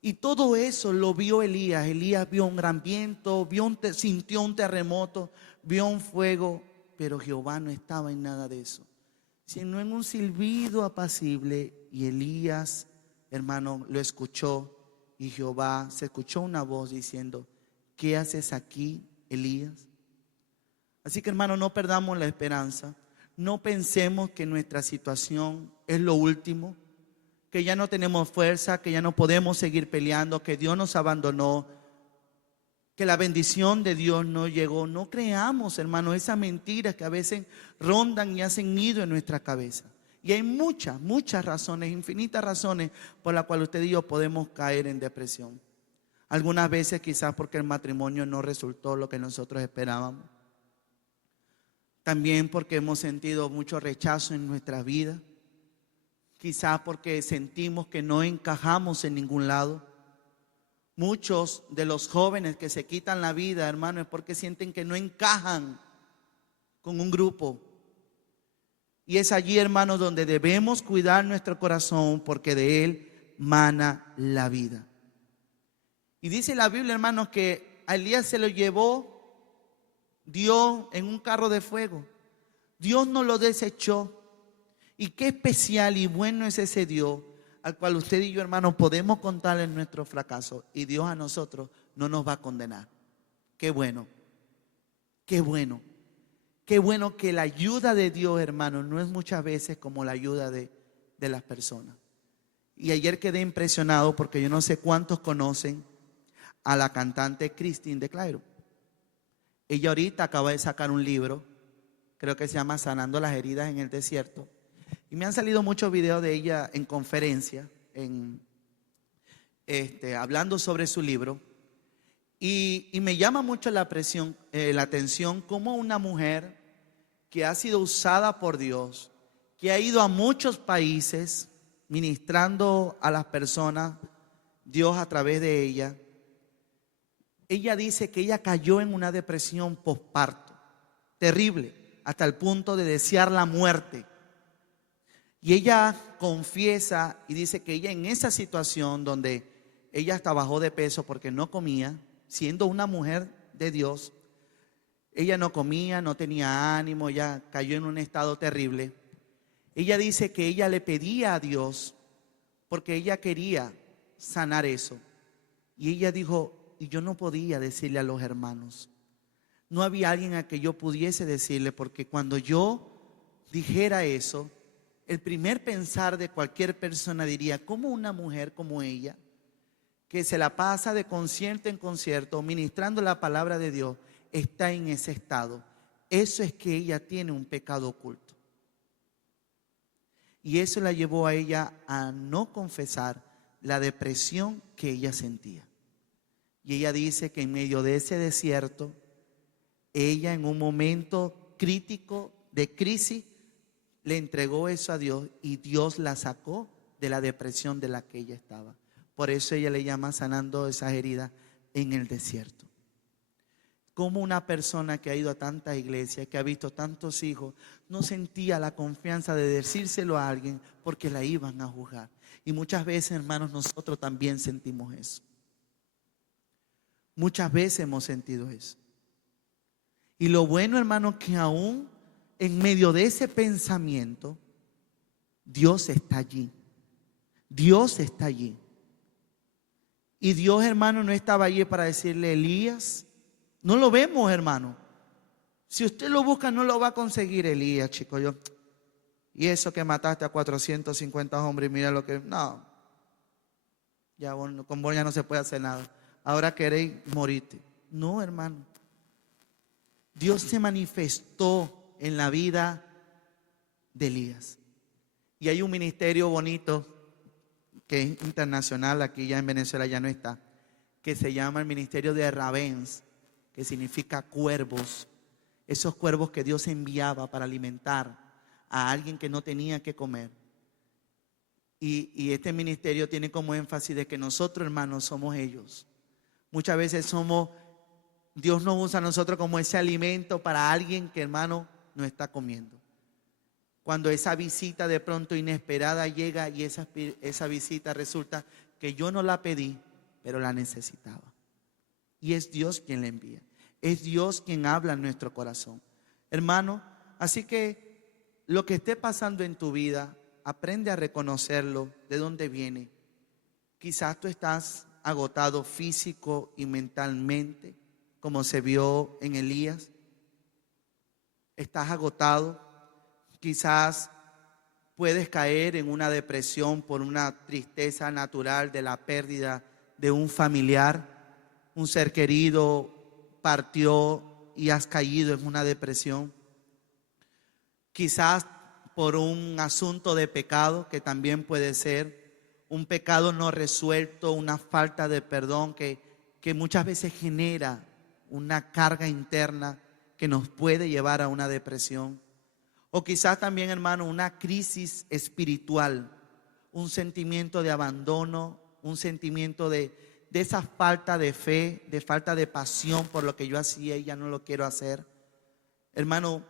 Y todo eso lo vio Elías. Elías vio un gran viento, sintió un terremoto, vio un fuego, pero Jehová no estaba en nada de eso, sino en un silbido apacible. Y Elías, hermano, lo escuchó y Jehová, se escuchó una voz diciendo, ¿qué haces aquí, Elías? Así que, hermano, no perdamos la esperanza. No pensemos que nuestra situación es lo último, que ya no tenemos fuerza, que ya no podemos seguir peleando, que Dios nos abandonó, que la bendición de Dios no llegó. No creamos, hermano, esas mentiras que a veces rondan y hacen nido en nuestra cabeza. Y hay muchas razones, infinitas razones por las cuales usted y yo podemos caer en depresión. Algunas veces quizás porque el matrimonio no resultó lo que nosotros esperábamos. También porque hemos sentido mucho rechazo en nuestra vida. Quizás porque sentimos que no encajamos en ningún lado. Muchos de los jóvenes que se quitan la vida, hermano, es porque sienten que no encajan con un grupo. Y es allí, hermanos, donde debemos cuidar nuestro corazón, porque de él mana la vida. Y dice la Biblia, hermanos, que a Elías se lo llevó Dios en un carro de fuego. Dios no lo desechó. Y qué especial y bueno es ese Dios al cual usted y yo, hermanos, podemos contar en nuestro fracaso, y Dios a nosotros no nos va a condenar. Qué bueno, qué bueno, qué bueno que la ayuda de Dios, hermanos, no es muchas veces como la ayuda de las personas. Y ayer quedé impresionado porque yo no sé cuántos conocen a la cantante Christine de Clairo. Ella ahorita acaba de sacar un libro, creo que se llama Sanando las heridas en el desierto. Y me han salido muchos videos de ella en conferencia, hablando sobre su libro. Y me llama mucho la atención cómo una mujer que ha sido usada por Dios, que ha ido a muchos países ministrando a las personas, Dios a través de ella. Ella dice que ella cayó en una depresión posparto, terrible, hasta el punto de desear la muerte. Y ella confiesa y dice que ella en esa situación donde ella hasta bajó de peso porque no comía, siendo una mujer de Dios, ella no comía, no tenía ánimo, ella cayó en un estado terrible. Ella dice que ella le pedía a Dios porque ella quería sanar eso. Y ella dijo, y yo no podía decirle a los hermanos. No había alguien a que yo pudiese decirle, porque cuando yo dijera eso, el primer pensar de cualquier persona diría, ¿cómo una mujer como ella, que se la pasa de concierto en concierto, ministrando la palabra de Dios, está en ese estado? Eso es que ella tiene un pecado oculto. Y eso la llevó a ella a no confesar la depresión que ella sentía. Y ella dice que en medio de ese desierto, ella en un momento crítico de crisis, le entregó eso a Dios y Dios la sacó de la depresión de la que ella estaba. Por eso ella le llama sanando esas heridas en el desierto. Como una persona que ha ido a tantas iglesias, que ha visto tantos hijos, no sentía la confianza de decírselo a alguien porque la iban a juzgar. Y muchas veces, hermanos, nosotros también sentimos eso. Muchas veces hemos sentido eso. Y lo bueno, hermano, que aún en medio de ese pensamiento, Dios está allí. Dios está allí. Y Dios, hermano, no estaba allí para decirle, Elías, no lo vemos, hermano. Si usted lo busca, no lo va a conseguir, Elías, chico. Y eso que mataste a 450 hombres, mira lo que... No, ya con vos ya no se puede hacer nada. Ahora queréis morirte. No, hermano. Dios se manifestó en la vida de Elías. Y hay un ministerio bonito que es internacional, aquí ya en Venezuela ya no está, que se llama el ministerio de Ravens, que significa cuervos. Esos cuervos que Dios enviaba para alimentar a alguien que no tenía que comer. Y este ministerio tiene como énfasis de que nosotros, hermanos, somos ellos. Muchas veces Dios nos usa a nosotros como ese alimento para alguien que, hermano, no está comiendo. Cuando esa visita de pronto inesperada llega y esa visita resulta que yo no la pedí, pero la necesitaba. Y es Dios quien la envía. Es Dios quien habla en nuestro corazón. Hermano, así que lo que esté pasando en tu vida, aprende a reconocerlo, de dónde viene. Quizás tú estás agotado físico y mentalmente, como se vio en Elías. Estás agotado. Quizás puedes caer en una depresión por una tristeza natural de la pérdida de un familiar. Un ser querido partió y has caído en una depresión. Quizás por un asunto de pecado, que también puede ser un pecado no resuelto, una falta de perdón que muchas veces genera una carga interna que nos puede llevar a una depresión. O quizás también, hermano, una crisis espiritual, un sentimiento de abandono, un sentimiento de esa falta de fe, de falta de pasión por lo que yo hacía y ya no lo quiero hacer. Hermano,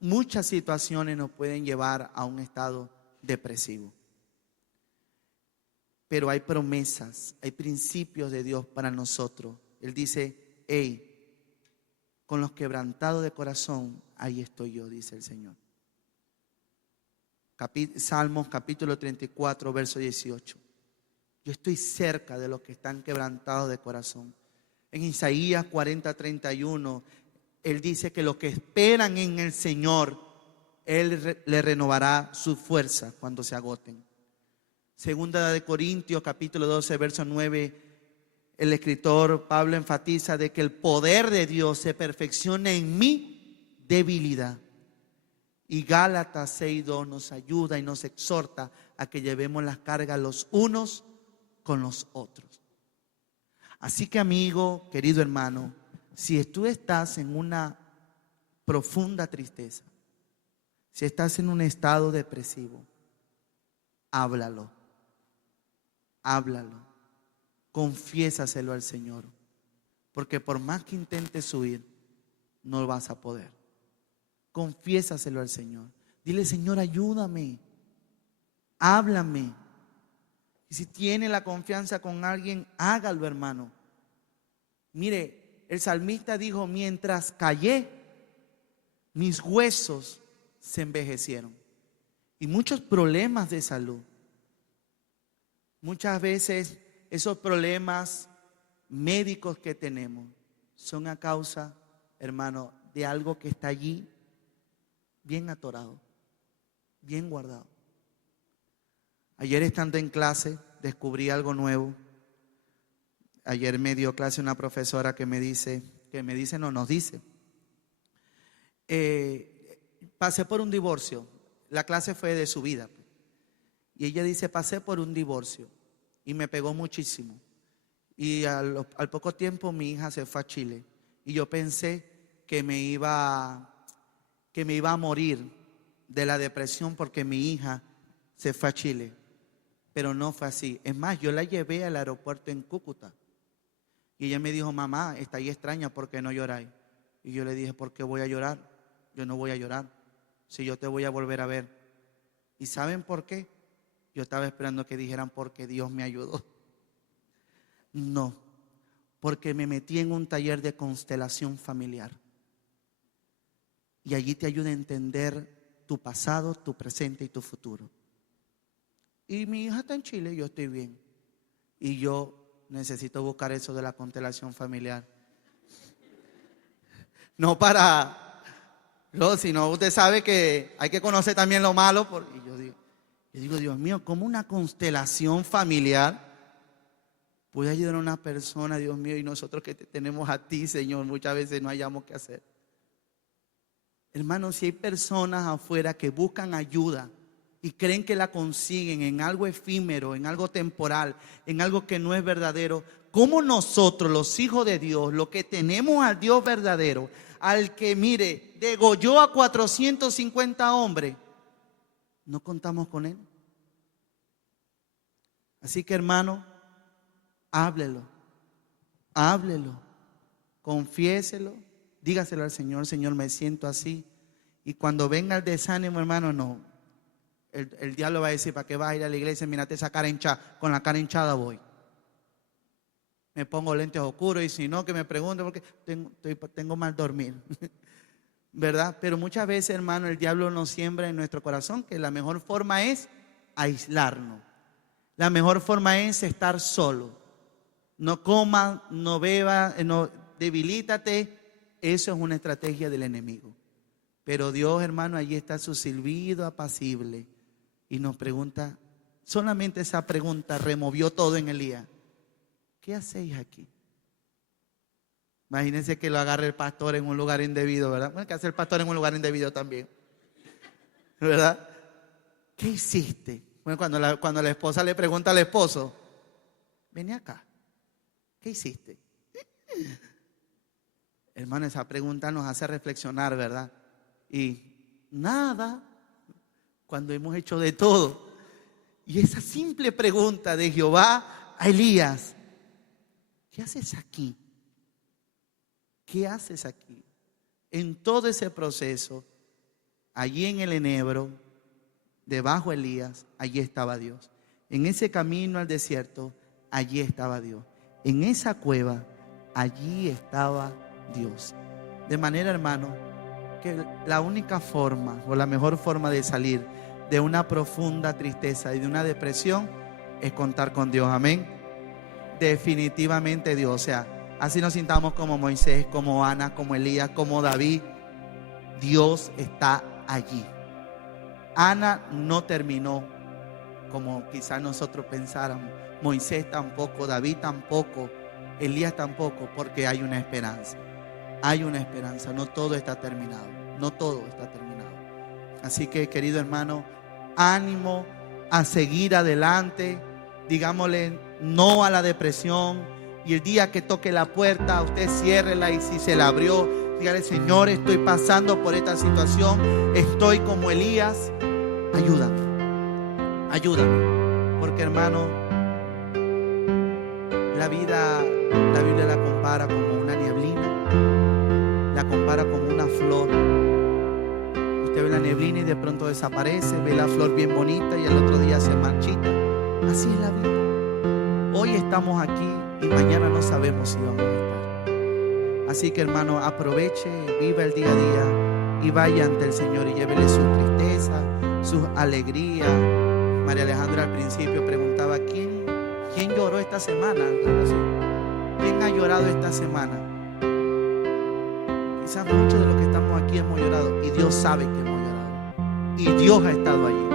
muchas situaciones nos pueden llevar a un estado depresivo. Pero hay promesas, hay principios de Dios para nosotros. Él dice, hey, con los quebrantados de corazón, ahí estoy yo, dice el Señor. Salmos capítulo 34, verso 18. Yo estoy cerca de los que están quebrantados de corazón. En Isaías 40, 31, Él dice que los que esperan en el Señor, Él le renovará su fuerza cuando se agoten. Segunda de Corintios capítulo 12, verso 9, el escritor Pablo enfatiza de que el poder de Dios se perfecciona en mi debilidad. Y Gálatas 6:2 nos ayuda y nos exhorta a que llevemos las cargas los unos con los otros. Así que, amigo, querido hermano, si tú estás en una profunda tristeza, si estás en un estado depresivo, háblalo, confiésaselo al Señor, porque por más que intentes huir, no vas a poder. Confiésaselo al Señor. Dile, Señor, ayúdame, háblame. Y si tiene la confianza con alguien, hágalo, hermano. Mire, el salmista dijo, mientras callé, mis huesos se envejecieron. Y muchos problemas de salud. Muchas veces esos problemas médicos que tenemos son a causa, hermano, de algo que está allí bien atorado, bien guardado. Ayer estando en clase descubrí algo nuevo. Ayer me dio clase una profesora que nos dice, pasé por un divorcio. La clase fue de su vida. Y ella dice, pasé por un divorcio y me pegó muchísimo. Y al poco tiempo mi hija se fue a Chile. Y yo pensé que me iba a morir de la depresión porque mi hija se fue a Chile. Pero no fue así. Es más, yo la llevé al aeropuerto en Cúcuta. Y ella me dijo, mamá, está ahí extraña, ¿por qué no lloráis? Y yo le dije, ¿por qué voy a llorar? Yo no voy a llorar, si yo te voy a volver a ver. ¿Y saben por qué? Yo estaba esperando que dijeran, porque Dios me ayudó. No, porque me metí en un taller de constelación familiar. Y allí te ayuda a entender tu pasado, tu presente y tu futuro. Y mi hija está en Chile, yo estoy bien. Y yo necesito buscar eso de la constelación familiar. No, sino usted sabe que hay que conocer también lo malo. Y yo digo, Dios mío, ¿cómo una constelación familiar puede ayudar a una persona, Dios mío? Y nosotros que te tenemos a ti, Señor, muchas veces no hayamos qué hacer. Hermanos, si hay personas afuera que buscan ayuda y creen que la consiguen en algo efímero, en algo temporal, en algo que no es verdadero, ¿cómo nosotros, los hijos de Dios, los que tenemos al Dios verdadero, al que, mire, degolló a 450 hombres, no contamos con Él? Así que, hermano, háblelo, confiéselo, dígaselo al Señor, Señor, me siento así. Y cuando venga el desánimo, hermano, no. El diablo va a decir, ¿para qué vas a ir a la iglesia? Mírate esa cara hinchada, con la cara hinchada voy. Me pongo lentes oscuros y si no, que me pregunte porque tengo mal dormir. ¿Verdad? Pero muchas veces, hermano, el diablo nos siembra en nuestro corazón que la mejor forma es aislarnos. La mejor forma es estar solo. No coma, no beba, no debilítate. Eso es una estrategia del enemigo. Pero Dios, hermano, allí está su silbido apacible y nos pregunta, solamente esa pregunta removió todo en Elías. ¿Qué hacéis aquí? Imagínense que lo agarre el pastor en un lugar indebido, ¿verdad? Bueno, ¿qué hace el pastor en un lugar indebido también? ¿Verdad? ¿Qué hiciste? Bueno, cuando la esposa le pregunta al esposo, vení acá, ¿qué hiciste? Hermano, esa pregunta nos hace reflexionar, ¿verdad? Y nada, cuando hemos hecho de todo. Y esa simple pregunta de Jehová a Elías, ¿qué haces aquí? ¿Qué haces aquí? En todo ese proceso, allí en el enebro, debajo de Elías, allí estaba Dios. En ese camino al desierto, allí estaba Dios. En esa cueva, allí estaba Dios. De manera, hermano, que la única forma o la mejor forma de salir de una profunda tristeza y de una depresión es contar con Dios. Amén. Definitivamente Dios. O sea, así nos sintamos como Moisés, como Ana, como Elías, como David. Dios está allí. Ana no terminó como quizás nosotros pensáramos. Moisés tampoco, David tampoco, Elías tampoco, porque hay una esperanza. Hay una esperanza, no todo está terminado. No todo está terminado. Así que, querido hermano, ánimo a seguir adelante. Digámosle no a la depresión. Y el día que toque la puerta, usted ciérrela, y si se la abrió, dígale: Señor, estoy pasando por esta situación, estoy como Elías, ayúdame, ayúdame. Porque, hermano, la vida, la Biblia la compara como una nieblina, la compara como una flor. Usted ve la neblina y de pronto desaparece, ve la flor bien bonita y el otro día se marchita. Así es la vida. Hoy estamos aquí y mañana no sabemos si vamos a estar. Así que, hermano, aproveche, viva el día a día y vaya ante el Señor y llévele su tristeza, sus alegrías. María Alejandra al principio preguntaba: ¿quién lloró esta semana? ¿Quién ha llorado esta semana? Quizás muchos de los que estamos aquí hemos llorado, y Dios sabe que hemos llorado, y Dios ha estado allí.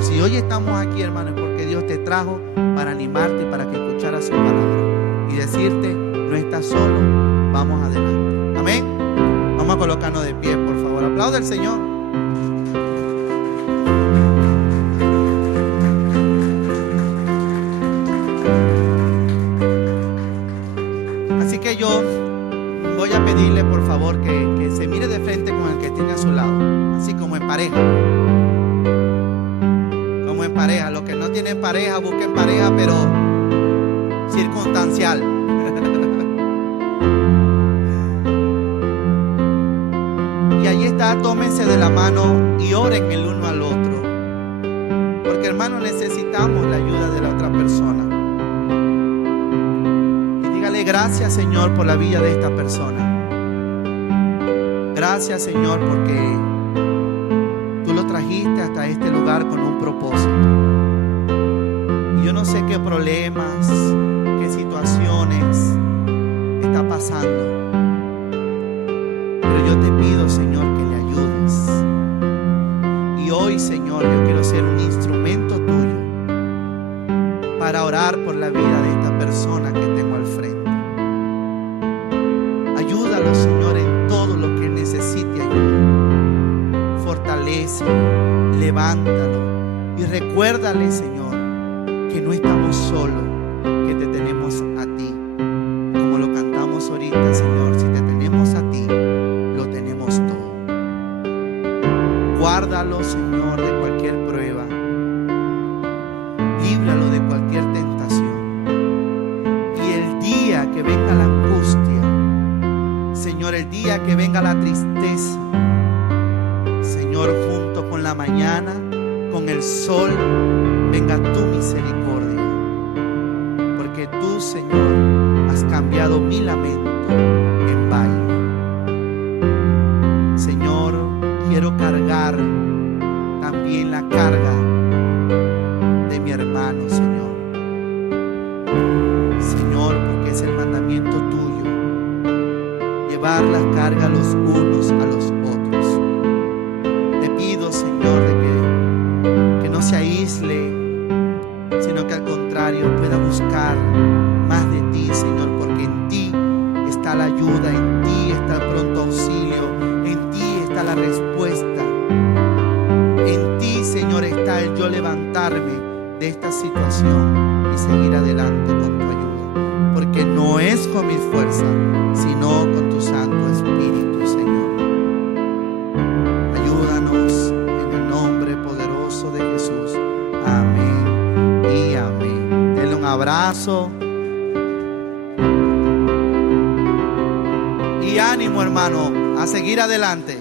Y si hoy estamos aquí, hermano, es porque Dios te trajo para animarte, para que escucharas su palabra y decirte: no estás solo, vamos adelante. Amén. Vamos a colocarnos de pie, por favor. Aplauda al Señor. Así que yo voy a pedirle, por favor, que se mire de frente con el que tiene a su lado, así como en pareja. Como en pareja. Los que no tienen pareja, busquen pareja, pero circunstancial. Y allí está, tómense de la mano y oren el uno al otro. Porque, hermano, necesitamos la ayuda de la otra persona. Gracias, Señor, por la vida de esta persona. Gracias, Señor, porque tú lo trajiste hasta este lugar con un propósito. Y yo no sé qué problemas, qué situaciones está pasando, pero yo te pido, Señor, que le ayudes. Y hoy, Señor, yo quiero ser un instrumento tuyo para orar por la vida de esta persona que tengo al frente. Ayúdalo, Señor, en todo lo que necesite ayuda. Fortalécelo, levántalo y recuérdale, Señor, que no estamos solos, que te tenemos a ti. Como lo cantamos ahorita, Señor, si te tenemos a ti, lo tenemos todo. Guárdalo, Señor, de cualquier prueba. Líbralo de cualquier tentación. Y el día que venga la angustia, Señor, el día que venga la tristeza, Señor, junto con la mañana, con el sol, venga tu misericordia. Porque tú, Señor, has cambiado mi lamento en baile. Señor, quiero cargar también la carga de mi hermano, Señor. Señor, porque es el mandamiento tuyo, llevar las cargas los unos a los otros. Te pido, Señor, de que no se aísle, sino que al contrario pueda buscar más de ti, Señor, porque en ti está la ayuda, en ti está el pronto auxilio, en ti está la respuesta. En ti, Señor, está el yo levantarme de esta situación y seguir adelante con tu ayuda, porque no es con mis fuerzas, sino con tu Santo Espíritu, Señor. Ayúdanos en el nombre poderoso de Jesús. Amén y amén. Denle un abrazo y ánimo, hermano, a seguir adelante.